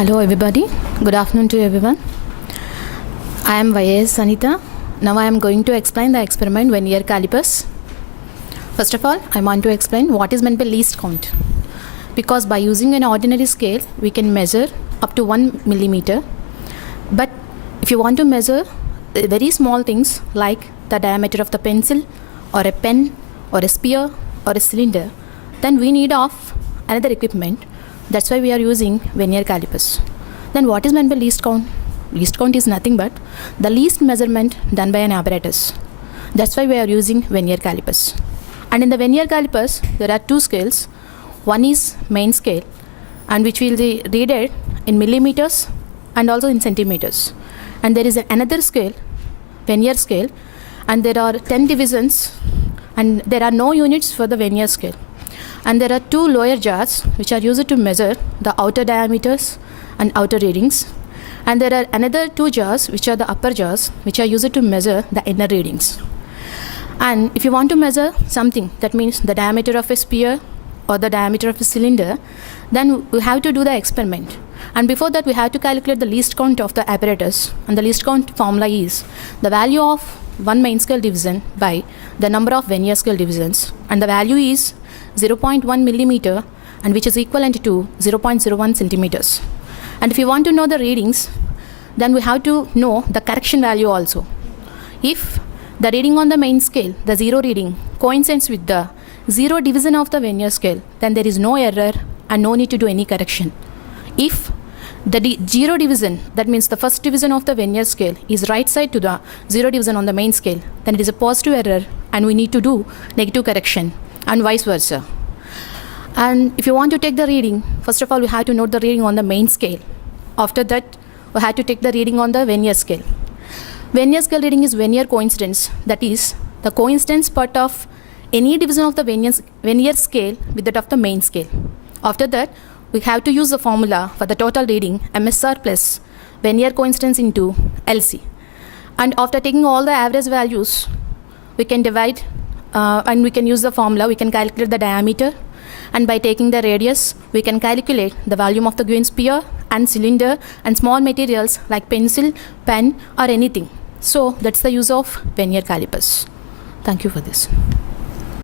Hello everybody, good afternoon to everyone. I am YS Sanita. Now I am going to explain the experiment Vernier Calipers. First of all, I want to explain what is meant by least count. Because by using an ordinary scale, we can measure up to 1 millimeter. But if you want to measure very small things like the diameter of the pencil or a pen or a spear or a cylinder, then we need of another equipment. That's why we are using Vernier calipers. Then what is meant by least count? Least count is nothing but the least measurement done by an apparatus. That's why we are using Vernier calipers. And in the Vernier calipers, there are two scales. One is main scale, and which will be read in millimeters and also in centimeters. And there is another scale, Vernier scale, and there are 10 divisions, and there are no units for the Vernier scale. And there are two lower jars which are used to measure the outer diameters and outer readings. And there are another two jars which are the upper jars which are used to measure the inner readings. And if you want to measure something, that means the diameter of a sphere or the diameter of a cylinder, then we have to do the experiment. And before that, we have to calculate the least count of the apparatus. And the least count formula is the value of one main scale division by the number of Vernier scale divisions. And the value is 0.1 millimeter, and which is equivalent to 0.01 centimeters. And if you want to know the readings, then we have to know the correction value also. If the reading on the main scale, the zero reading, coincides with the zero division of the Vernier scale, then there is no error and no need to do any correction. If the zero division, that means the first division of the Vernier scale, is right side to the zero division on the main scale, then it is a positive error and we need to do negative correction, and vice versa. And if you want to take the reading, first of all, we have to note the reading on the main scale. After that, we have to take the reading on the Vernier scale. Vernier scale reading is Vernier coincidence, that is the coincidence part of any division of the Vernier scale with that of the main scale. After that, we have to use the formula for the total reading, MSR plus Vernier coincidence into LC. And after taking all the average values, we can divide and we can use the formula. We can calculate the diameter, and by taking the radius, we can calculate the volume of the given sphere and cylinder and small materials like pencil, pen or anything. So that's the use of Vernier calipers. Thank you for this.